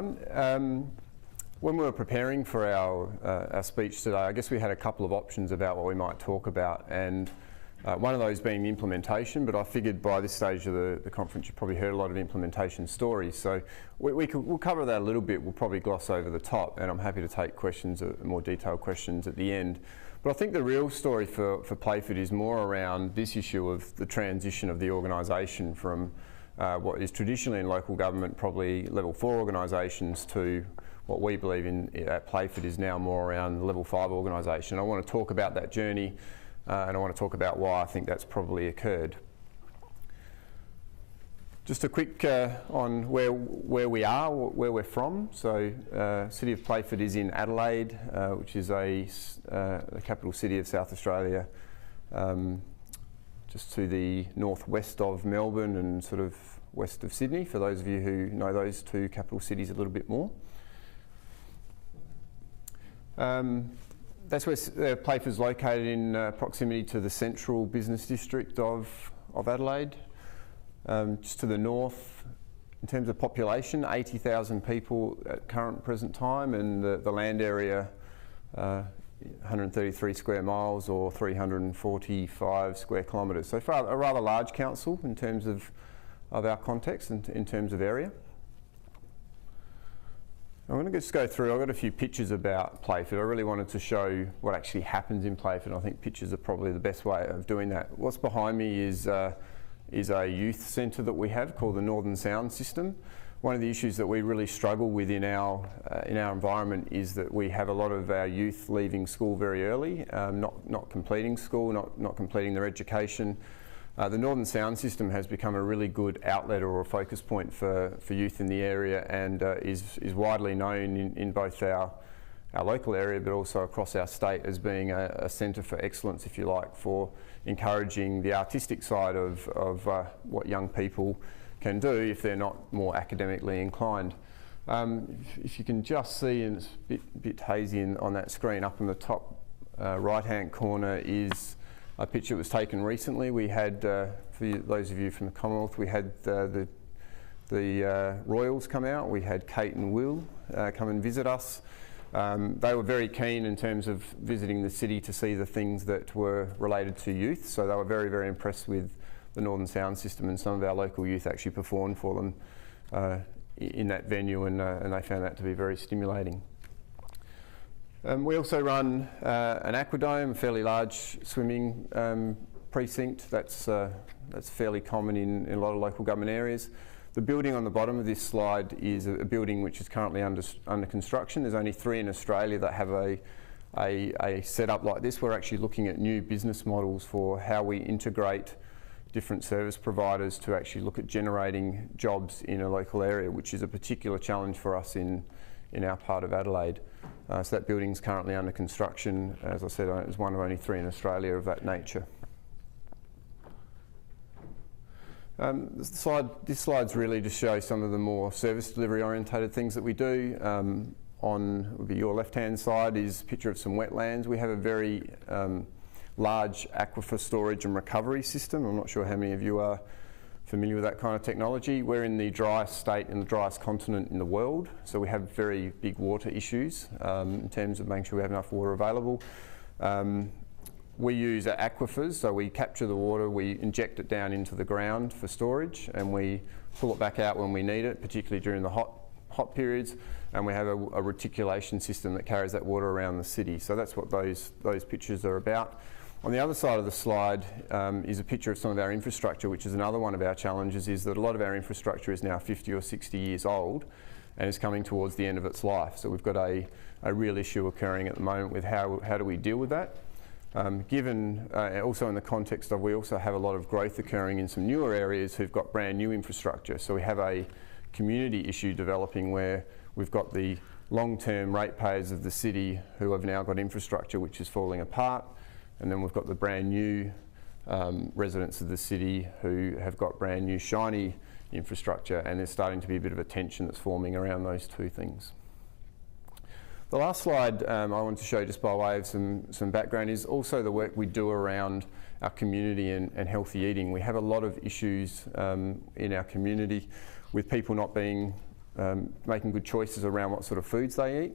everyone. When we were preparing for our speech today, I guess we had a couple of options about what we might talk about, and one of those being the implementation, but I figured by this stage of the conference you've probably heard a lot of implementation stories, so we'll cover that a little bit. We'll probably gloss over the top, and I'm happy to take questions, more detailed questions at the end. But I think the real story for Playford is more around this issue of the transition of the organisation from what is traditionally in local government, probably level 4 organisations, to what we believe in at Playford is now more around the level 5 organisation. I want to talk about that journey and I want to talk about why I think that's probably occurred. Just a quick on where we are, where we're from. So City of Playford is in Adelaide, which is the capital city of South Australia, just to the northwest of Melbourne and sort of west of Sydney, for those of you who know those two capital cities a little bit more. That's where Playford's located, in proximity to the central business district of Adelaide. Just to the north, in terms of population, 80,000 people at current present time, and the land area, 133 square miles or 345 square kilometres. So far a rather large council in terms of our context and in terms of area. I'm going to just go through, I've got a few pictures about Playford. I really wanted to show what actually happens in Playford. I think pictures are probably the best way of doing that. What's behind me is a youth centre that we have called the Northern Sound System. One of the issues that we really struggle with in our environment is that we have a lot of our youth leaving school very early, not completing school, not completing their education. The Northern Sound System has become a really good outlet or a focus point for youth in the area, and is widely known in both our local area but also across our state as being a centre for excellence, if you like, for encouraging the artistic side of what young people can do if they're not more academically inclined. If you can just see, and it's a bit hazy on that screen, up in the top right hand corner is a picture that was taken recently. We had, for those of you from the Commonwealth, we had the Royals come out. We had Kate and Will come and visit us. They were very keen in terms of visiting the city to see the things that were related to youth, so they were very, very impressed with the Northern Sound System, and some of our local youth actually performed for them in that venue, and they found that to be very stimulating. We also run an aquadome, a fairly large swimming precinct. That's fairly common in a lot of local government areas. The building on the bottom of this slide is a building which is currently under construction. There's only 3 in Australia that have a setup like this. We're actually looking at new business models for how we integrate different service providers to actually look at generating jobs in a local area, which is a particular challenge for us in our part of Adelaide. So that building is currently under construction. As I said, it's one of only 3 in Australia of that nature. This slide's really to show some of the more service delivery orientated things that we do. On your left-hand side is a picture of some wetlands. We have a very large aquifer storage and recovery system. I'm not sure how many of you are familiar with that kind of technology. We're in the driest state and the driest continent in the world, so we have very big water issues in terms of making sure we have enough water available. We use aquifers, so we capture the water, we inject it down into the ground for storage, and we pull it back out when we need it, particularly during the hot periods, and we have a reticulation system that carries that water around the city. So that's what those pictures are about. On the other side of the slide is a picture of some of our infrastructure, which is another one of our challenges, is that a lot of our infrastructure is now 50 or 60 years old and is coming towards the end of its life. So we've got a real issue occurring at the moment with how do we deal with that. Given also in the context of, we also have a lot of growth occurring in some newer areas who've got brand new infrastructure. So we have a community issue developing where we've got the long-term ratepayers of the city who have now got infrastructure which is falling apart. And then we've got the brand new residents of the city who have got brand new shiny infrastructure, and there's starting to be a bit of a tension that's forming around those two things. The last slide I want to show, just by way of some background, is also the work we do around our community and healthy eating. We have a lot of issues in our community with people not being making good choices around what sort of foods they eat.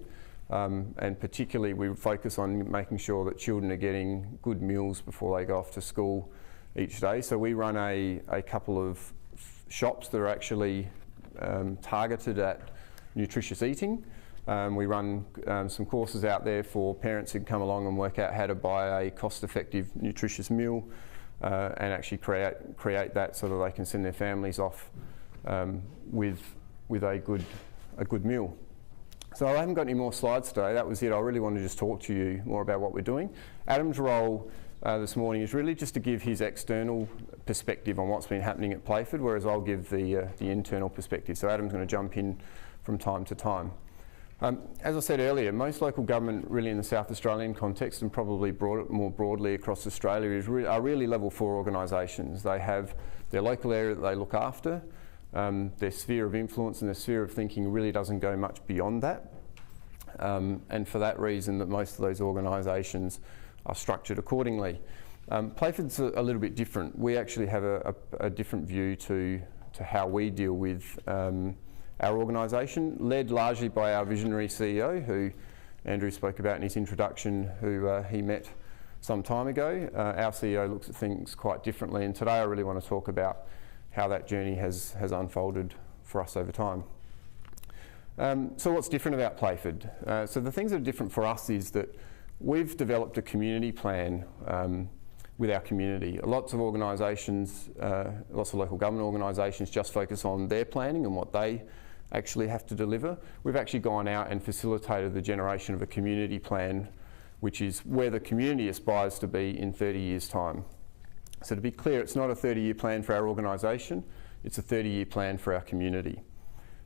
And particularly we focus on making sure that children are getting good meals before they go off to school each day. So we run a couple of shops that are actually targeted at nutritious eating. We run some courses out there for parents who can come along and work out how to buy a cost-effective, nutritious meal and actually create that so that they can send their families off with a good meal. So I haven't got any more slides today. That was it. I really want to just talk to you more about what we're doing. Adam's role this morning is really just to give his external perspective on what's been happening at Playford, whereas I'll give the internal perspective. So Adam's going to jump in from time to time. As I said earlier, most local government really in the South Australian context and probably more broadly across Australia are really level 4 organisations. They have their local area that they look after. Their sphere of influence and their sphere of thinking really doesn't go much beyond that. And for that reason that most of those organisations are structured accordingly. Playford's a little bit different. We actually have a different view to how we deal with our organisation, led largely by our visionary CEO, who Andrew spoke about in his introduction, who he met some time ago. Our CEO looks at things quite differently, and today I really want to talk about how that journey has unfolded for us over time. So what's different about Playford? So the things that are different for us is that we've developed a community plan with our community. Lots of organisations, lots of local government organisations just focus on their planning and what they actually have to deliver. We've actually gone out and facilitated the generation of a community plan, which is where the community aspires to be in 30 years' time. So to be clear, it's not a 30-year plan for our organisation, it's a 30-year plan for our community.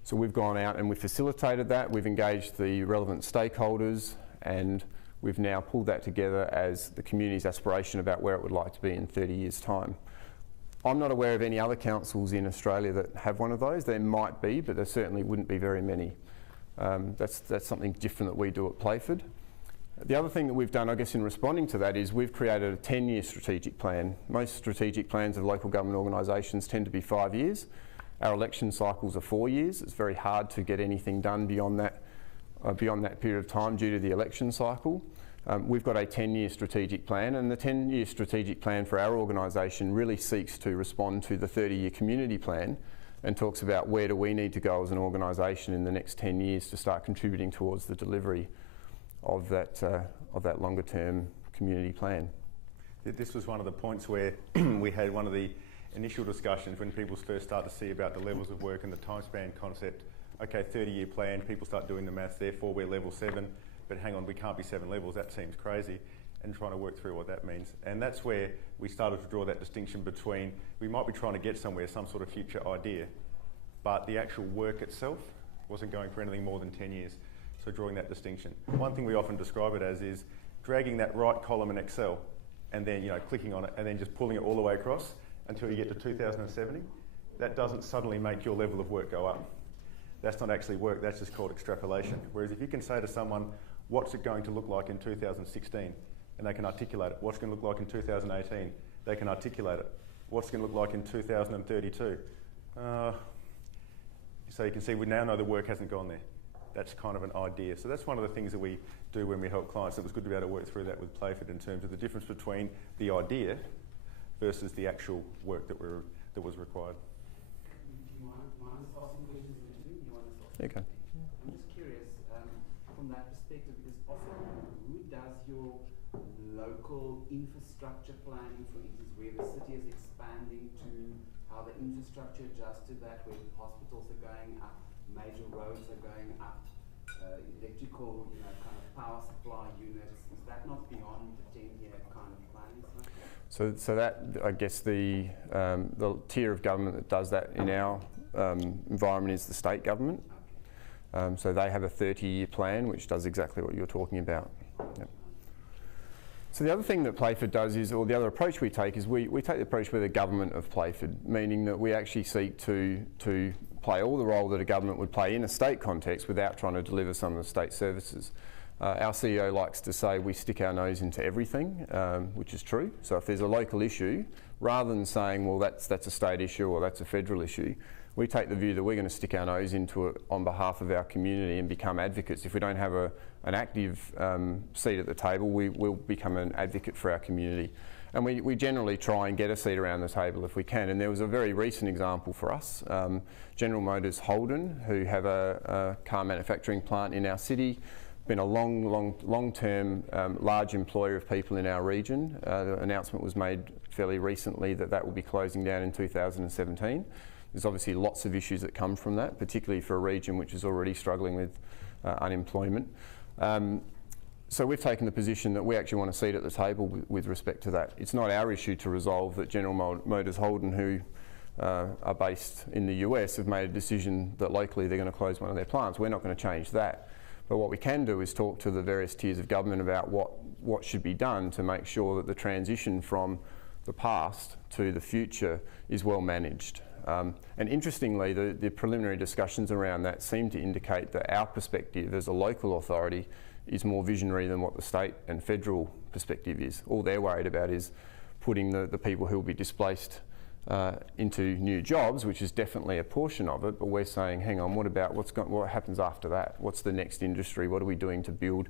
So we've gone out and we've facilitated that, we've engaged the relevant stakeholders, and we've now pulled that together as the community's aspiration about where it would like to be in 30 years' time. I'm not aware of any other councils in Australia that have one of those. There might be, but there certainly wouldn't be very many. That's something different that we do at Playford. The other thing that we've done, I guess, in responding to that is we've created a 10-year strategic plan. Most strategic plans of local government organisations tend to be 5 years. Our election cycles are 4 years. It's very hard to get anything done beyond that period of time due to the election cycle. We've got a 10-year strategic plan, and the 10-year strategic plan for our organisation really seeks to respond to the 30-year community plan and talks about where do we need to go as an organisation in the next 10 years to start contributing towards the delivery of that longer-term community plan. This was one of the points where we had one of the initial discussions when people first start to see about the levels of work and the time span concept. Okay, 30-year plan, people start doing the maths, therefore we're level 7, but hang on, we can't be 7 levels, that seems crazy, and trying to work through what that means. And that's where we started to draw that distinction between, we might be trying to get somewhere, some sort of future idea, but the actual work itself wasn't going for anything more than 10 years. So drawing that distinction. One thing we often describe it as is dragging that right column in Excel and then clicking on it and then just pulling it all the way across until you get to 2070. That doesn't suddenly make your level of work go up. That's not actually work, that's just called extrapolation. Whereas if you can say to someone, what's it going to look like in 2016? And they can articulate it. What's it going to look like in 2018? They can articulate it. What's it going to look like in 2032? So you can see we now know the work hasn't gone there. That's kind of an idea. So that's one of the things that we do when we help clients. It was good to be able to work through that with Playford in terms of the difference between the idea versus the actual work that was required. Do you mind asking questions in between? Okay. I'm just curious, from that perspective, because often who does your local infrastructure planning, for instance, where the city is expanding to, how the infrastructure adjusts to that, where hospitals are going up, major roads are going up, electrical, kind of power supply units. Is that not beyond the 10-year kind of planning cycle? So that, I guess, the tier of government that does that in our environment is the state government. So they have a 30-year plan which does exactly what you're talking about. Yep. So the other thing that Playford does is, or the other approach we take is we take the approach with the government of Playford, meaning that we actually seek to play all the role that a government would play in a state context without trying to deliver some of the state services. Our CEO likes to say we stick our nose into everything, which is true. So if there's a local issue, rather than saying, well, that's a state issue or that's a federal issue, we take the view that we're going to stick our nose into it on behalf of our community and become advocates. If we don't have an active seat at the table, we will become an advocate for our community. And we generally try and get a seat around the table if we can. And there was a very recent example for us. General Motors Holden, who have a car manufacturing plant in our city, been a long-term large employer of people in our region. The announcement was made fairly recently that will be closing down in 2017. There's obviously lots of issues that come from that, particularly for a region which is already struggling with unemployment. So we've taken the position that we actually want a seat at the table with respect to that. It's not our issue to resolve that General Motors Holden, who are based in the US, have made a decision that locally they're going to close one of their plants. We're not going to change that. But what we can do is talk to the various tiers of government about what should be done to make sure that the transition from the past to the future is well managed. And interestingly, the preliminary discussions around that seem to indicate that our perspective as a local authority is more visionary than what the state and federal perspective is. All they're worried about is putting the people who will be displaced into new jobs, which is definitely a portion of it, but we're saying, hang on, what happens after that? What's the next industry? What are we doing to build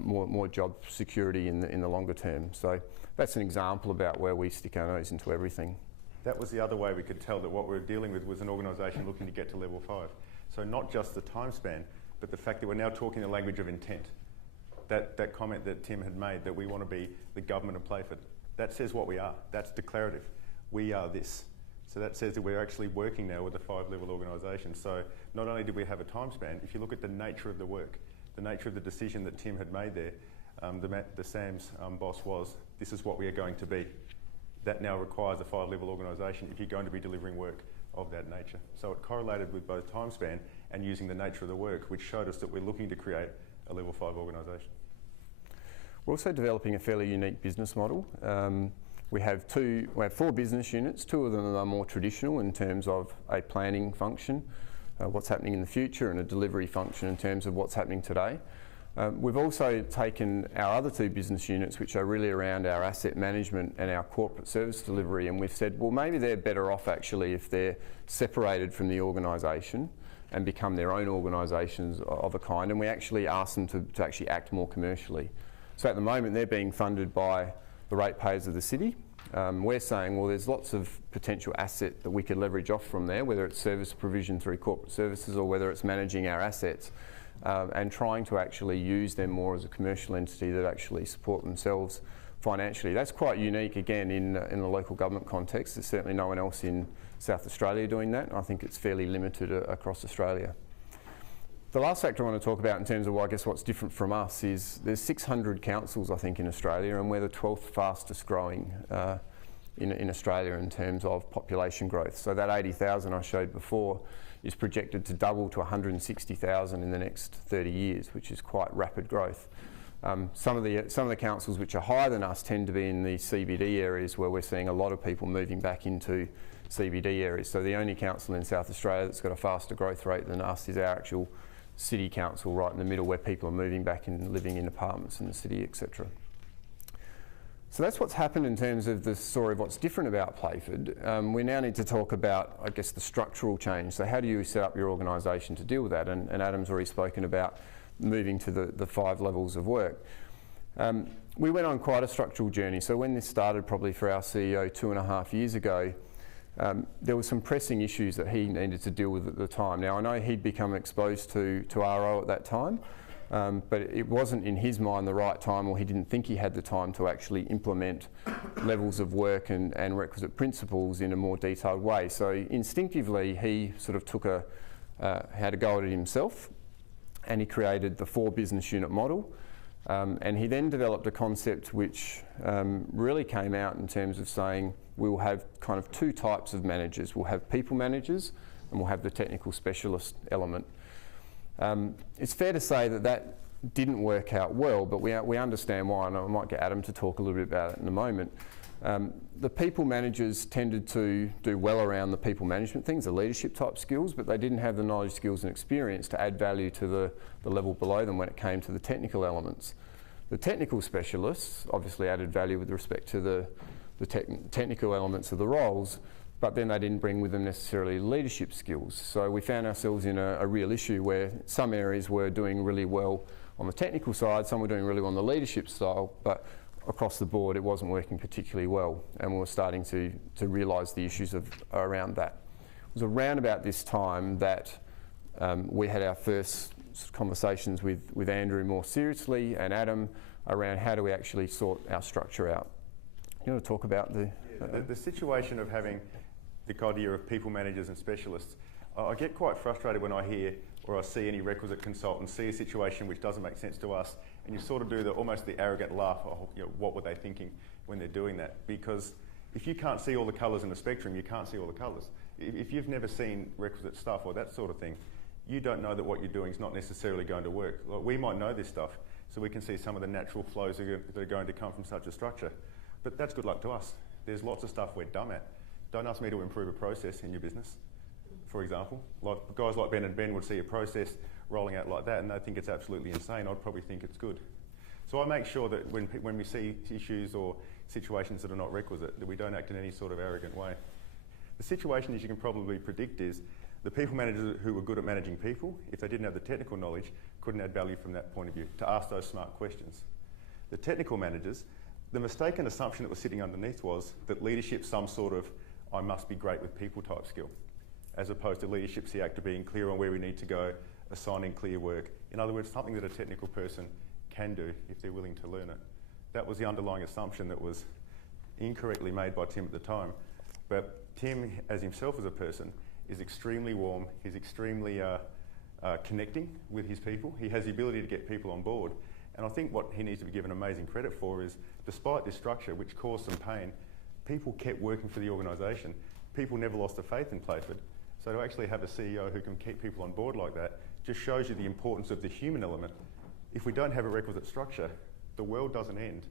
more job security in the longer term? So that's an example about where we stick our nose into everything. That was the other way we could tell that what we were dealing with was an organisation looking to get to level 5. So not just the time span, but the fact that we're now talking the language of intent. That comment that Tim had made, that we want to be the government of Playford, that says what we are. That's declarative. We are this. So that says that we're actually working now with a 5-level organisation. So not only did we have a time span, if you look at the nature of the work, the nature of the decision that Tim had made there, the SAM's boss was, this is what we are going to be. That now requires a 5-level organisation if you're going to be delivering work of that nature. So it correlated with both time span and using the nature of the work, which showed us that we're looking to create a level 5 organisation. We're also developing a fairly unique business model. We have 4 business units. 2 of them are more traditional in terms of a planning function, what's happening in the future, and a delivery function in terms of what's happening today. We've also taken our other 2 business units, which are really around our asset management and our corporate service delivery, and we've said, well, maybe they're better off actually if they're separated from the organisation and become their own organisations of a kind, and we actually ask them to actually act more commercially. So at the moment they're being funded by the ratepayers of the city. We're saying, well, there's lots of potential asset that we could leverage off from there, whether it's service provision through corporate services or whether it's managing our assets. And trying to actually use them more as a commercial entity that actually support themselves financially. That's quite unique, again, in the local government context. There's certainly no one else in South Australia doing that. I think it's fairly limited across Australia. The last factor I want to talk about in terms of, well, I guess what's different from us is there's 600 councils, I think, in Australia, and we're the 12th fastest growing in Australia in terms of population growth. So that 80,000 I showed before is projected to double to 160,000 in the next 30 years, which is quite rapid growth. Some of the councils which are higher than us tend to be in the CBD areas where we're seeing a lot of people moving back into CBD areas. So the only council in South Australia that's got a faster growth rate than us is our actual city council right in the middle, where people are moving back and living in apartments in the city, etc. So that's what's happened in terms of the story of what's different about Playford. We now need to talk about, I guess, the structural change. So how do you set up your organisation to deal with that? And Adam's already spoken about moving to the 5 levels of work. We went on quite a structural journey. So when this started, probably for our CEO 2.5 years ago, there were some pressing issues that he needed to deal with at the time. Now, I know he'd become exposed to RO at that time, but it wasn't in his mind the right time, or he didn't think he had the time to actually implement levels of work and requisite principles in a more detailed way. So instinctively, he sort of had a go at it himself, and he created the 4 business unit model. And he then developed a concept which really came out in terms of saying we will have kind of 2 types of managers. We'll have people managers and we'll have the technical specialist element. It's fair to say that didn't work out well, but we understand why, and I might get Adam to talk a little bit about it in a moment. the people managers tended to do well around the people management things, the leadership type skills, but they didn't have the knowledge, skills and experience to add value to the level below them when it came to the technical elements. The technical specialists obviously added value with respect to the technical elements of the roles, but then they didn't bring with them necessarily leadership skills. So we found ourselves in a real issue where some areas were doing really well on the technical side, some were doing really well on the leadership style, but across the board it wasn't working particularly well, and we were starting to realise the issues around that. It was around about this time that we had our first conversations with Andrew more seriously and Adam around how do we actually sort our structure out. You want to talk about the situation of having the idea of people managers and specialists. I get quite frustrated when I hear or I see any requisite consultant see a situation which doesn't make sense to us, and you sort of do almost the arrogant laugh, oh, you know, what were they thinking when they're doing that? Because if you can't see all the colours in the spectrum, you can't see all the colours. If you've never seen requisite stuff or that sort of thing, you don't know that what you're doing is not necessarily going to work. Like, we might know this stuff, so we can see some of the natural flows that are going to come from such a structure. But that's good luck to us. There's lots of stuff we're dumb at. Don't ask me to improve a process in your business, for example. Like guys like Ben and Ben would see a process rolling out like that and they think it's absolutely insane. I'd probably think it's good. So I make sure that when we see issues or situations that are not requisite, that we don't act in any sort of arrogant way. The situation, as you can probably predict, is the people managers who were good at managing people, if they didn't have the technical knowledge, couldn't add value from that point of view, to ask those smart questions. The technical managers, the mistaken assumption that was sitting underneath was that leadership's some sort of I must be great with people type skill, as opposed to leadership's the act of being clear on where we need to go, assigning clear work. In other words, something that a technical person can do if they're willing to learn it. That was the underlying assumption that was incorrectly made by Tim at the time. But Tim, as himself as a person, is extremely warm. He's extremely connecting with his people. He has the ability to get people on board. And I think what he needs to be given amazing credit for is, despite this structure, which caused some pain, people kept working for the organisation. People never lost their faith in Playford. So to actually have a CEO who can keep people on board like that just shows you the importance of the human element. If we don't have a requisite structure, the world doesn't end,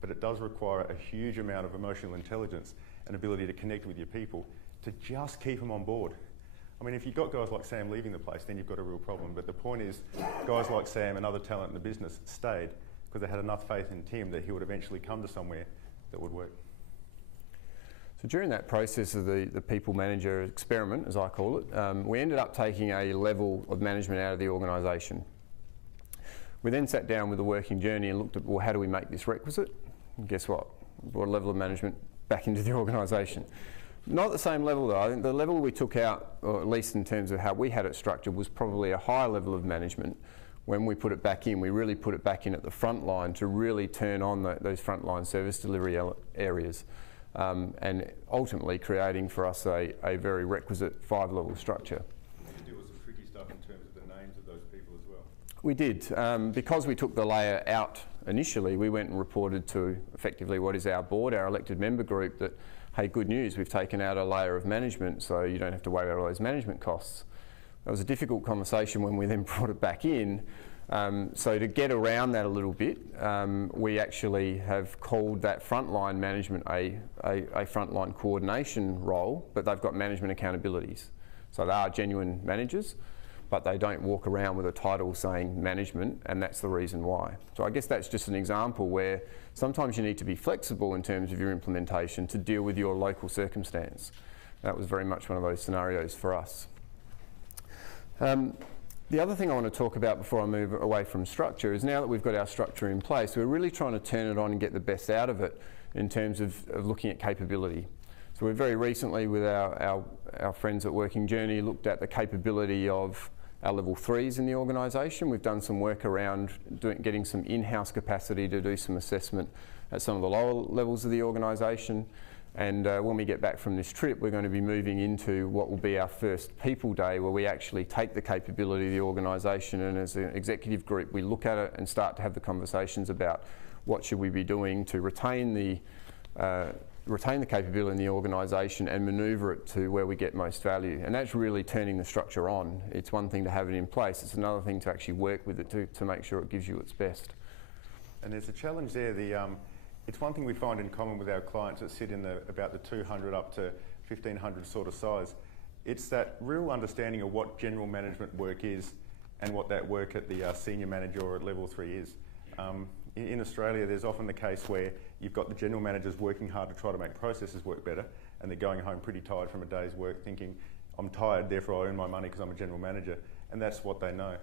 but it does require a huge amount of emotional intelligence and ability to connect with your people to just keep them on board. I mean, if you've got guys like Sam leaving the place, then you've got a real problem. But the point is, guys like Sam and other talent in the business stayed because they had enough faith in Tim that he would eventually come to somewhere that would work. So during that process of the people manager experiment, as I call it, we ended up taking a level of management out of the organisation. We then sat down with the working journey and looked at, well, how do we make this requisite? And guess what? We brought a level of management back into the organisation. Not at the same level though. I think the level we took out, or at least in terms of how we had it structured, was probably a higher level of management. When we put it back in, we really put it back in at the front line to really turn on those frontline service delivery areas. And ultimately creating for us a very requisite 5-level structure. You had to deal with some tricky stuff in terms of the names of those people as well. We did. Because we took the layer out initially, we went and reported to effectively what is our board, our elected member group, that, hey, good news, we've taken out a layer of management so you don't have to worry about all those management costs. That was a difficult conversation when we then brought it back in. So to get around that a little bit, we actually have called that frontline management a frontline coordination role, but they've got management accountabilities. So they are genuine managers, but they don't walk around with a title saying management, and that's the reason why. So I guess that's just an example where sometimes you need to be flexible in terms of your implementation to deal with your local circumstance. That was very much one of those scenarios for us. The other thing I want to talk about before I move away from structure is, now that we've got our structure in place, we're really trying to turn it on and get the best out of it in terms of looking at capability. So we've very recently, with our friends at Working Journey, looked at the capability of our level 3s in the organisation. We've done some work around getting some in-house capacity to do some assessment at some of the lower levels of the organisation. And when we get back from this trip, we're going to be moving into what will be our first people day, where we actually take the capability of the organisation, and as an executive group we look at it and start to have the conversations about what should we be doing to retain the capability in the organisation and manoeuvre it to where we get most value. And that's really turning the structure on. It's one thing to have it in place, it's another thing to actually work with it to make sure it gives you its best. And there's a challenge there. it's one thing we find in common with our clients that sit in about the 200 up to 1500 sort of size. It's that real understanding of what general management work is and what that work at the senior manager or at level 3 is. In Australia, there's often the case where you've got the general managers working hard to try to make processes work better, and they're going home pretty tired from a day's work thinking, I'm tired, therefore I earn my money because I'm a general manager, and that's what they know.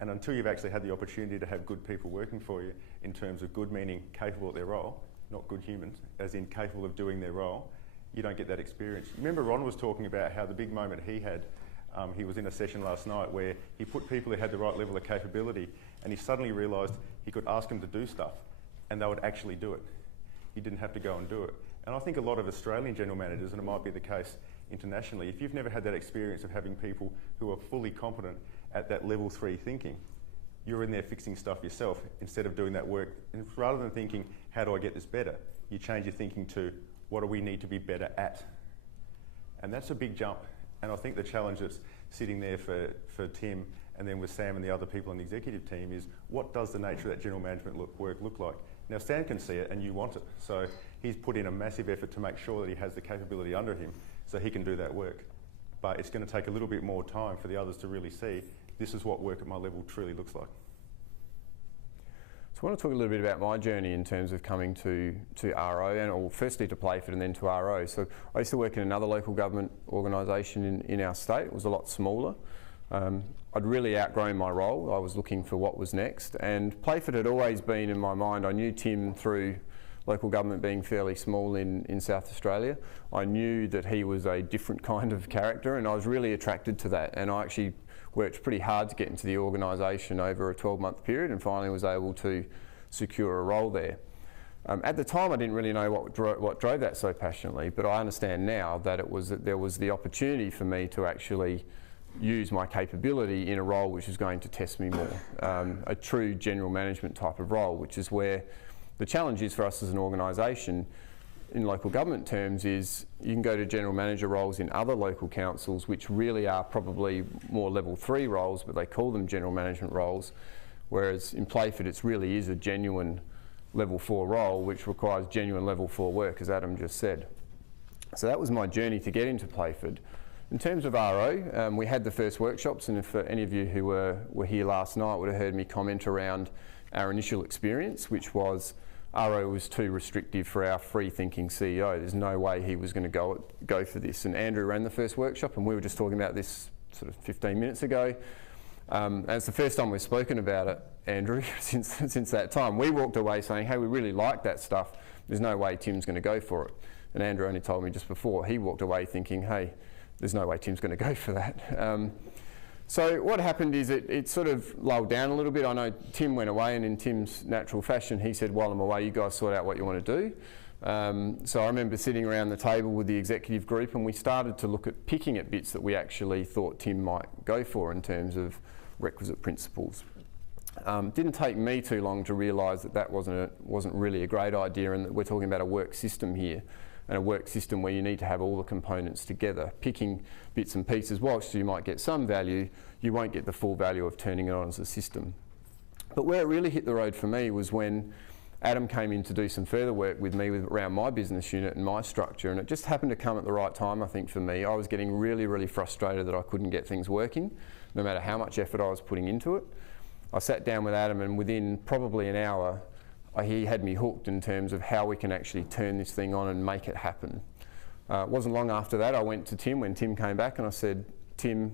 And until you've actually had the opportunity to have good people working for you, in terms of good meaning capable at their role, not good humans, as in capable of doing their role, you don't get that experience. Remember Ron was talking about how the big moment he had, he was in a session last night where he put people who had the right level of capability, and he suddenly realised he could ask them to do stuff and they would actually do it. He didn't have to go and do it. And I think a lot of Australian general managers, and it might be the case internationally, if you've never had that experience of having people who are fully competent at that level 3 thinking, you're in there fixing stuff yourself instead of doing that work. And rather than thinking, how do I get this better? You change your thinking to, what do we need to be better at? And that's a big jump. And I think the challenge that's sitting there for Tim and then with Sam and the other people on the executive team is, what does the nature of that general management work look like? Now Sam can see it and you want it. So he's put in a massive effort to make sure that he has the capability under him so he can do that work. But it's going to take a little bit more time for the others to really see, this is what work at my level truly looks like. So I want to talk a little bit about my journey in terms of coming to RO, or firstly to Playford and then to RO. So I used to work in another local government organisation in our state. It was a lot smaller. I'd really outgrown my role. I was looking for what was next, and Playford had always been in my mind. I knew Tim through local government being fairly small in South Australia. I knew that he was a different kind of character, and I was really attracted to that, and I actually worked pretty hard to get into the organisation over a 12-month period and finally was able to secure a role there. At the time I didn't really know what drove that so passionately, but I understand now that there was the opportunity for me to actually use my capability in a role which is going to test me more, a true general management type of role, which is where the challenge is for us as an organisation in local government terms is you can go to general manager roles in other local councils which really are probably more level 3 roles, but they call them general management roles, whereas in Playford it really is a genuine level 4 role which requires genuine level 4 work, as Adam just said. So that was my journey to get into Playford. In terms of RO, we had the first workshops, and if any of you who were here last night would have heard me comment around our initial experience, which was RO was too restrictive for our free-thinking CEO. There's no way he was going to go for this. And Andrew ran the first workshop, and we were just talking about this sort of 15 minutes ago. And it's the first time we've spoken about it, Andrew, since that time. We walked away saying, hey, we really like that stuff. There's no way Tim's going to go for it. And Andrew only told me just before, he walked away thinking, hey, there's no way Tim's going to go for that. So what happened is it sort of lulled down a little bit. I know Tim went away, and in Tim's natural fashion, he said, while I'm away, you guys sort out what you want to do. So I remember sitting around the table with the executive group, and we started to look at picking at bits that we actually thought Tim might go for in terms of requisite principles. Didn't take me too long to realise that wasn't really a great idea, and that we're talking about a work system here, and a work system where you need to have all the components together. Picking bits and pieces, whilst you might get some value, you won't get the full value of turning it on as a system. But where it really hit the road for me was when Adam came in to do some further work with me around my business unit and my structure, and it just happened to come at the right time, I think, for me. I was getting really, really frustrated that I couldn't get things working, no matter how much effort I was putting into it. I sat down with Adam, and within probably an hour, he had me hooked in terms of how we can actually turn this thing on and make it happen. It wasn't long after that I went to Tim when Tim came back, and I said, Tim,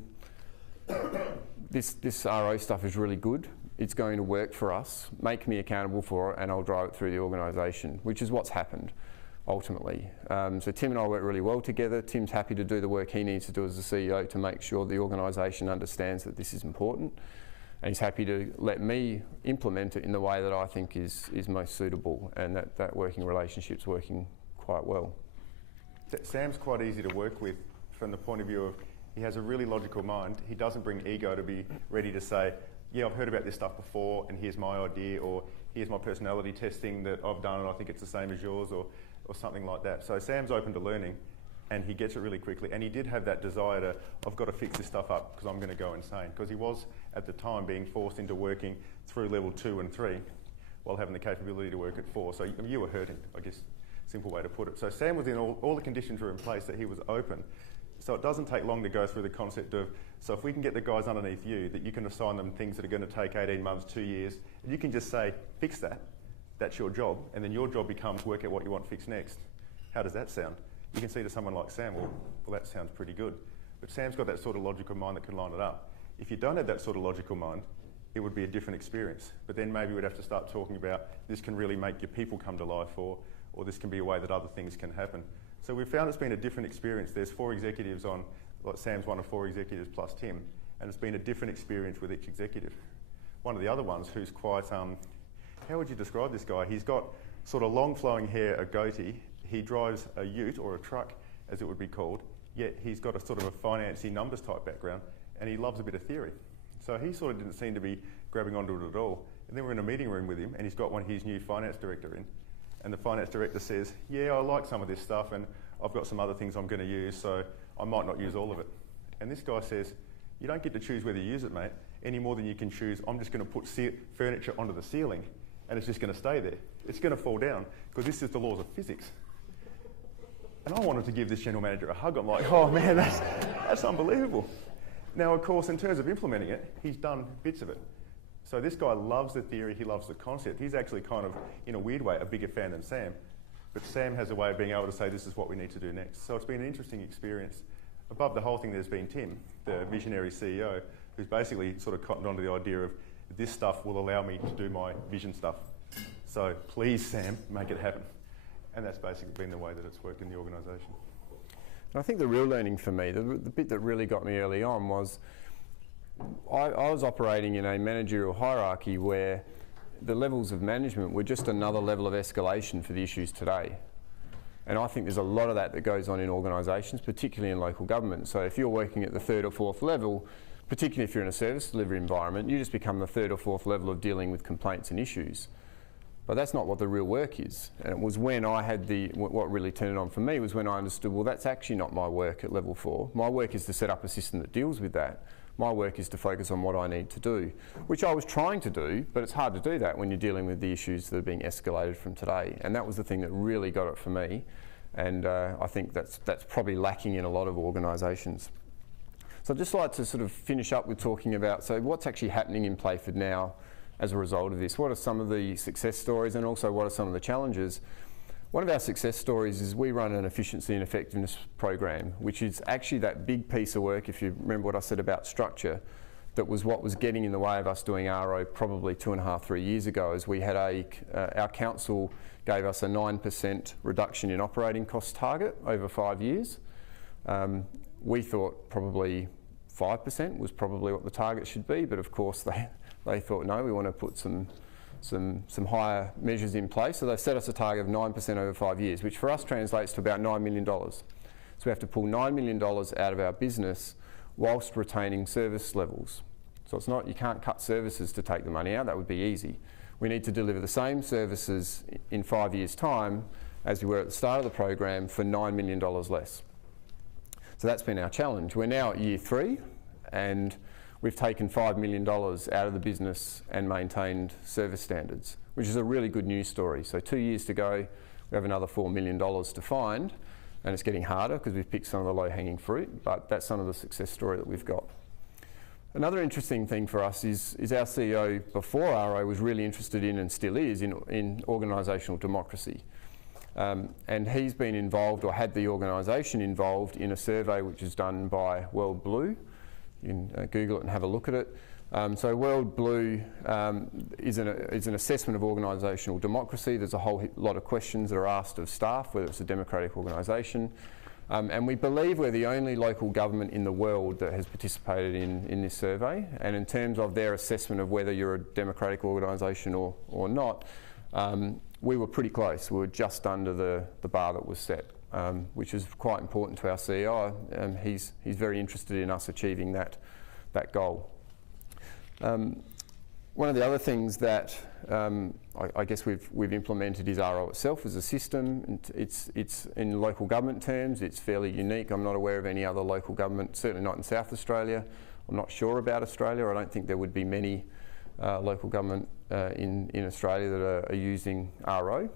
this RO stuff is really good. It's going to work for us. Make me accountable for it, and I'll drive it through the organisation, which is what's happened ultimately. So Tim and I work really well together. Tim's happy to do the work he needs to do as the CEO to make sure the organisation understands that this is important. And he's happy to let me implement it in the way that I think is most suitable, and that working relationship's working quite well. Sam's quite easy to work with from the point of view of he has a really logical mind. He doesn't bring ego to be ready to say, yeah, I've heard about this stuff before and here's my idea, or here's my personality testing that I've done and I think it's the same as yours, or something like that. So Sam's open to learning, and he gets it really quickly. And he did have that desire to, I've got to fix this stuff up because I'm going to go insane. Because he was, at the time, being forced into working through level 2 and 3, while having the capability to work at 4. So you were hurting, I guess, simple way to put it. So Sam was in all the conditions were in place that he was open. So it doesn't take long to go through the concept of, so if we can get the guys underneath you, that you can assign them things that are going to take 18 months, 2 years, and you can just say, fix that, that's your job, and then your job becomes work out what you want fixed next. How does that sound? You can see to someone like Sam, well, that sounds pretty good. But Sam's got that sort of logical mind that can line it up. If you don't have that sort of logical mind, it would be a different experience. But then maybe we'd have to start talking about this can really make your people come to life, or this can be a way that other things can happen. So we've found it's been a different experience. There's 4 executives on, like Sam's one of 4 executives plus Tim, and it's been a different experience with each executive. One of the other ones who's quite, how would you describe this guy? He's got sort of long flowing hair, a goatee. He drives a ute or a truck, as it would be called, yet he's got a sort of a financy numbers type background, and he loves a bit of theory. So he sort of didn't seem to be grabbing onto it at all. And then we're in a meeting room with him, and he's got one of his new finance director in. And the finance director says, yeah, I like some of this stuff, and I've got some other things I'm going to use, so I might not use all of it. And this guy says, you don't get to choose whether you use it, mate, any more than you can choose, I'm just going to put furniture onto the ceiling, and it's just going to stay there. It's going to fall down, because this is the laws of physics. And I wanted to give this general manager a hug. I'm like, oh man, that's unbelievable. Now, of course, in terms of implementing it, he's done bits of it. So this guy loves the theory, he loves the concept. He's actually kind of, in a weird way, a bigger fan than Sam. But Sam has a way of being able to say, this is what we need to do next. So it's been an interesting experience. Above the whole thing, there's been Tim, the visionary CEO, who's basically sort of cottoned onto the idea of, this stuff will allow me to do my vision stuff. So please, Sam, make it happen. And that's basically been the way that it's worked in the organisation. I think the real learning for me, the bit that really got me early on was, I was operating in a managerial hierarchy where the levels of management were just another level of escalation for the issues today. And I think there's a lot of that goes on in organisations, particularly in local government. So if you're working at the 3rd or 4th level, particularly if you're in a service delivery environment, you just become the 3rd or 4th level of dealing with complaints and issues. But that's not what the real work is. And it was when I had what really turned it on for me was when I understood, well, that's actually not my work at level 4. My work is to set up a system that deals with that. My work is to focus on what I need to do, which I was trying to do, but it's hard to do that when you're dealing with the issues that are being escalated from today. And that was the thing that really got it for me. And I think that's probably lacking in a lot of organisations. So I'd just like to sort of finish up with talking about, so what's actually happening in Playford now as a result of this? What are some of the success stories, and also what are some of the challenges? One of our success stories is we run an efficiency and effectiveness program, which is actually that big piece of work, if you remember what I said about structure, that was what was getting in the way of us doing RO probably 2.5, 3 years ago, as we had our council gave us a 9% reduction in operating cost target over 5 years. We thought probably 5% was probably what the target should be, but of course they thought, no, we want to put some higher measures in place. So they've set us a target of 9% over 5 years, which for us translates to about $9 million. So we have to pull $9 million out of our business whilst retaining service levels. So it's not, you can't cut services to take the money out, that would be easy. We need to deliver the same services in 5 years' time as we were at the start of the program for $9 million less. So that's been our challenge. We're now at year 3, and we've taken $5 million out of the business and maintained service standards, which is a really good news story. So 2 years to go, we have another $4 million to find, and it's getting harder because we've picked some of the low-hanging fruit, but that's some of the success story that we've got. Another interesting thing for us is our CEO before RO was really interested in, and still is, in organisational democracy. And he's been involved, or had the organisation involved, in a survey which is done by World Blue. You can Google it and have a look at it. So World Blue is an assessment of organisational democracy. There's a whole lot of questions that are asked of staff, whether it's a democratic organisation. And we believe we're the only local government in the world that has participated in this survey. And in terms of their assessment of whether you're a democratic organisation or not, we were pretty close. We were just under the bar that was set, which is quite important to our CEO. He's very interested in us achieving that goal. One of the other things that I guess we've implemented is RO itself as a system. It's in local government terms, it's fairly unique. I'm not aware of any other local government, certainly not in South Australia. I'm not sure about Australia. I don't think there would be many local government in Australia that are using RO.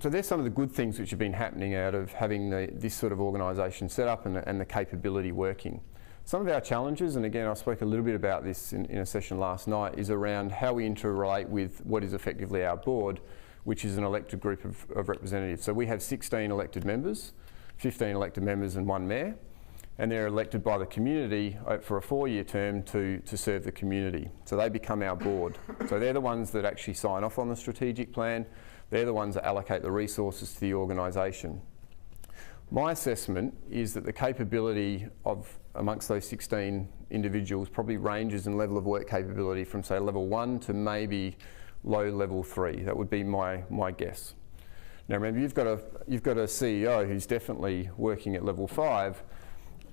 So there's some of the good things which have been happening out of having this sort of organisation set up and the capability working. Some of our challenges, and again I spoke a little bit about this in a session last night, is around how we interrelate with what is effectively our board, which is an elected group of representatives. So we have 16 elected members, 15 elected members and 1 mayor, and they're elected by the community for a 4-year term to serve the community. So they become our board. So they're the ones that actually sign off on the strategic plan. They're the ones that allocate the resources to the organisation. My assessment is that the capability of amongst those 16 individuals probably ranges in level of work capability from say level 1 to maybe low level 3. That would be my guess. Now remember, you've got a CEO who's definitely working at level 5.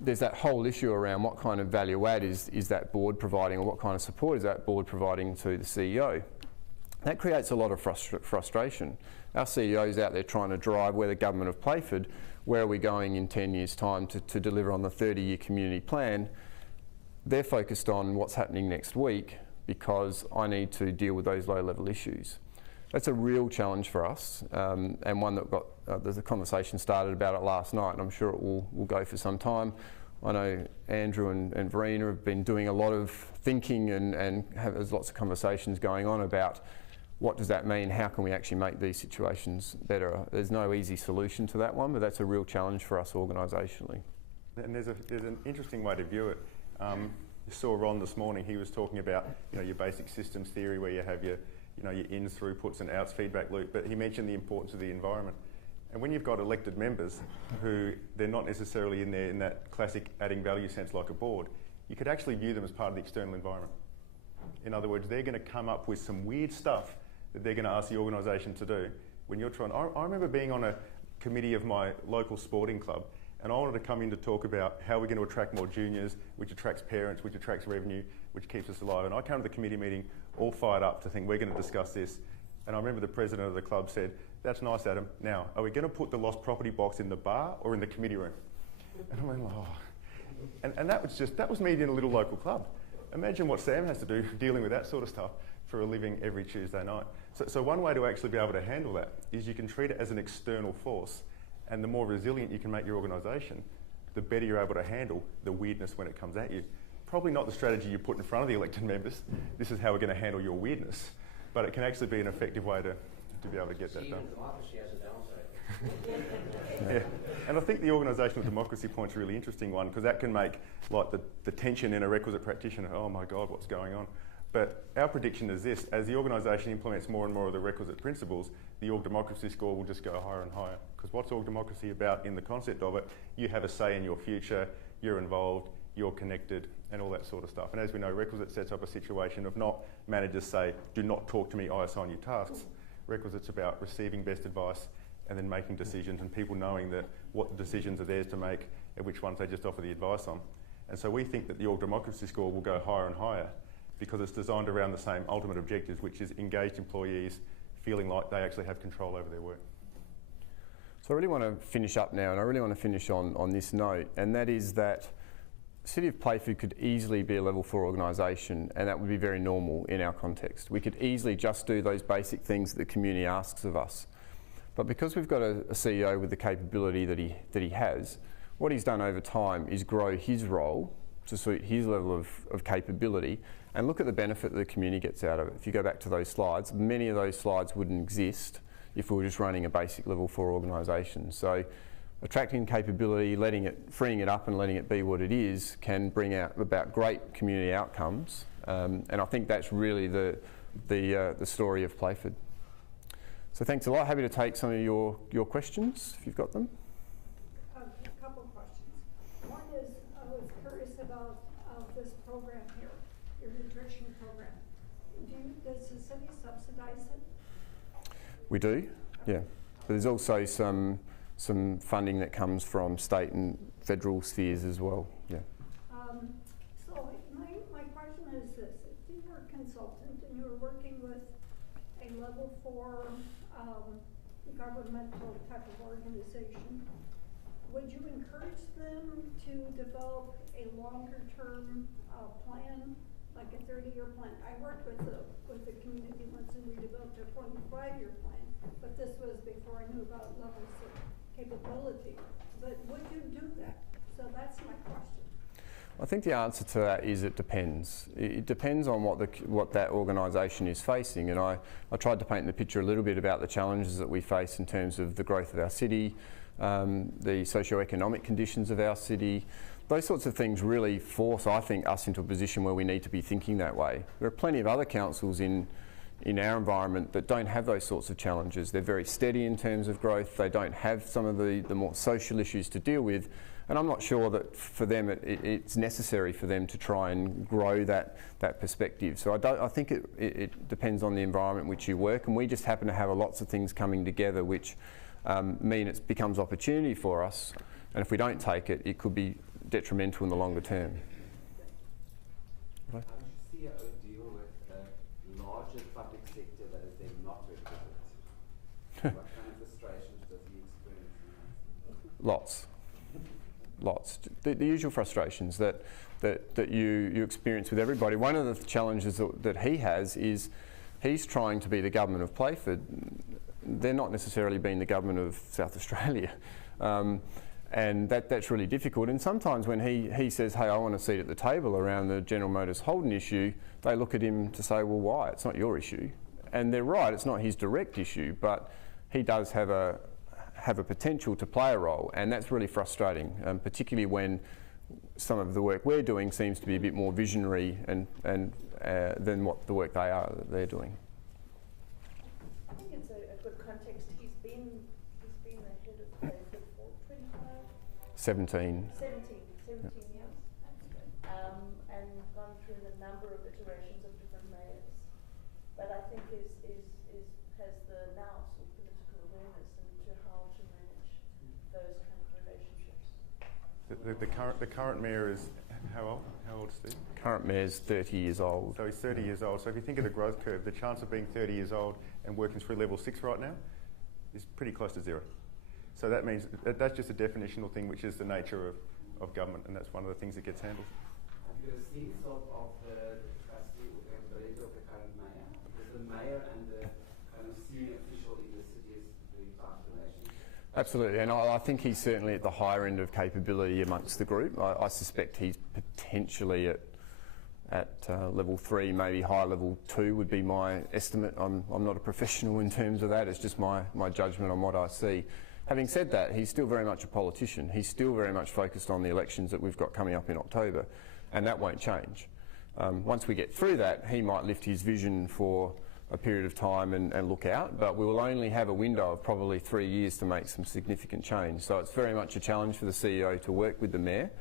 There's that whole issue around what kind of value add is that board providing, or what kind of support is that board providing to the CEO. That creates a lot of frustration. Our CEO's out there trying to drive where the government of Playford, where are we going in 10 years' time to deliver on the 30-year community plan. They're focused on what's happening next week because I need to deal with those low-level issues. That's a real challenge for us, and one that there's a conversation started about it last night, and I'm sure it will go for some time. I know Andrew and Verena have been doing a lot of thinking and there's lots of conversations going on about what does that mean, how can we actually make these situations better. There's no easy solution to that one, but that's a real challenge for us organisationally. And there's an interesting way to view it. You saw Ron this morning, he was talking about your basic systems theory where you have your ins, throughputs and outs feedback loop, but he mentioned the importance of the environment. And when you've got elected members who they're not necessarily in that classic adding value sense like a board, you could actually view them as part of the external environment. In other words, they're going to come up with some weird stuff that they're going to ask the organisation to do. When you're trying, I remember being on a committee of my local sporting club, and I wanted to come in to talk about how we're going to attract more juniors, which attracts parents, which attracts revenue, which keeps us alive. And I came to the committee meeting all fired up to think we're going to discuss this. And I remember the president of the club said, "That's nice, Adam. Now, are we going to put the lost property box in the bar or in the committee room?" And I went, oh. And that was me in a little local club. Imagine what Sam has to do dealing with that sort of stuff for a living every Tuesday night. So one way to actually be able to handle that is you can treat it as an external force, and the more resilient you can make your organisation, the better you're able to handle the weirdness when it comes at you. Probably not the strategy you put in front of the elected members. This is how we're going to handle your weirdness. But it can actually be an effective way to be able to get that done. Democracy has a downside. Yeah, and I think the organisational democracy point's a really interesting one, because that can make like the tension in a requisite practitioner, oh my God, what's going on? But our prediction is this: as the organisation implements more and more of the requisite principles, the org democracy score will just go higher and higher. Because what's org democracy about in the concept of it? You have a say in your future, you're involved, you're connected, and all that sort of stuff. And as we know, requisite sets up a situation of not managers say, do not talk to me, I assign you tasks. Requisite's about receiving best advice and then making decisions, and people knowing that what the decisions are theirs to make and which ones they just offer the advice on. And so we think that the org democracy score will go higher and higher because it's designed around the same ultimate objectives, which is engaged employees feeling like they actually have control over their work. So I really want to finish up now, and I really want to finish on this note, and that is that the City of Playford could easily be a level 4 organisation, and that would be very normal in our context. We could easily just do those basic things that the community asks of us. But because we've got a CEO with the capability that he has, what he's done over time is grow his role to suit his level of capability, and look at the benefit that the community gets out of it. If you go back to those slides, many of those slides wouldn't exist if we were just running a basic level 4 organisation. So attracting capability, freeing it up and letting it be what it is can bring about great community outcomes, and I think that's really the story of Playford. So thanks a lot. Happy to take some of your questions if you've got them. A couple of questions. One is, I was curious about this program here, your nutrition program. Does the city subsidize it? We do, yeah. But there's also some funding that comes from state and federal spheres as well, yeah. So my question is this: if you were a consultant and you were working with a level 4 governmental type of organization, would you encourage them to develop a longer term plan like a 30-year plan. I worked with the community once and we developed a 45-year plan, but this was before I knew about levels of capability. But would you do that? So that's my question. I think the answer to that is it depends. It depends on what that organisation is facing, and I tried to paint the picture a little bit about the challenges that we face in terms of the growth of our city, the socio-economic conditions of our city. Those sorts of things really force, I think, us into a position where we need to be thinking that way. There are plenty of other councils in our environment that don't have those sorts of challenges. They're very steady in terms of growth. They don't have some of the more social issues to deal with. And I'm not sure that for them it's necessary for them to try and grow that perspective. So I think it depends on the environment in which you work, and we just happen to have lots of things coming together which mean it becomes opportunity for us, and if we don't take it, it could be detrimental in the longer term. How does the CEO deal with a larger public sector that is then not represented? What kind of frustrations does he experience in that? Lots. The usual frustrations that you experience with everybody. One of the challenges that he has is he's trying to be the government of Playford. They're not necessarily being the government of South Australia. And that's really difficult. And sometimes when he says, hey, I want a seat at the table around the General Motors Holden issue, they look at him to say, well, why? It's not your issue. And they're right, it's not his direct issue, but he does have a potential to play a role, and that's really frustrating, particularly when some of the work we're doing seems to be a bit more visionary and than what the work they're doing. I think it's a good context. He's been the head of Playford for 25? 17. 17 years. And gone through a number of iterations of different mayors. But I think has the now sort of political awareness into how to manage those kind of relationships. The current mayor is how old? How old is Steve? Current mayor's 30 years old. So he's 30 years old. So if you think of the growth curve, the chance of being 30 years old and working through level 6 right now is pretty close to 0. So that means that's just a definitional thing, which is the nature of government, and that's one of the things that gets handled. Have you got a sense of the capacity and ability of the current mayor? Because the mayor and the kind of senior official in the city is very tight relationship. Absolutely, and I think he's certainly at the higher end of capability amongst the group. I suspect he's potentially at level 3, maybe high level 2 would be my estimate. I'm not a professional in terms of that, it's just my judgment on what I see. Having said that, he's still very much a politician. He's still very much focused on the elections that we've got coming up in October, and that won't change. Once we get through that, he might lift his vision for a period of time and look out, but we will only have a window of probably 3 years to make some significant change. So it's very much a challenge for the CEO to work with the mayor,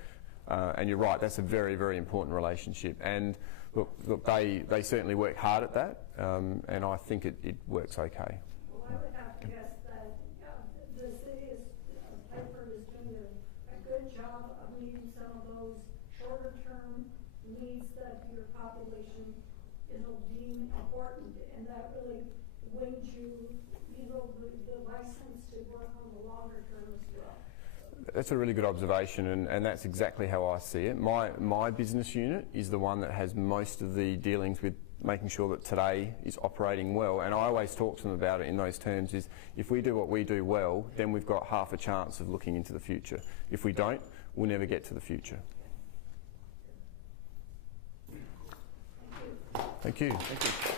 and you're right, that's a very, very important relationship. And look, they certainly work hard at that, and I think it works okay. Well, I would have to guess that the city Playford is doing a good job of meeting some of those shorter term needs that your population deem important, and that really wins you, the license to work on the longer term as well. That's a really good observation, and that's exactly how I see it. My business unit is the one that has most of the dealings with making sure that today is operating well, and I always talk to them about it in those terms, is if we do what we do well, then we've got half a chance of looking into the future. If we don't, we'll never get to the future. Thank you. Thank you.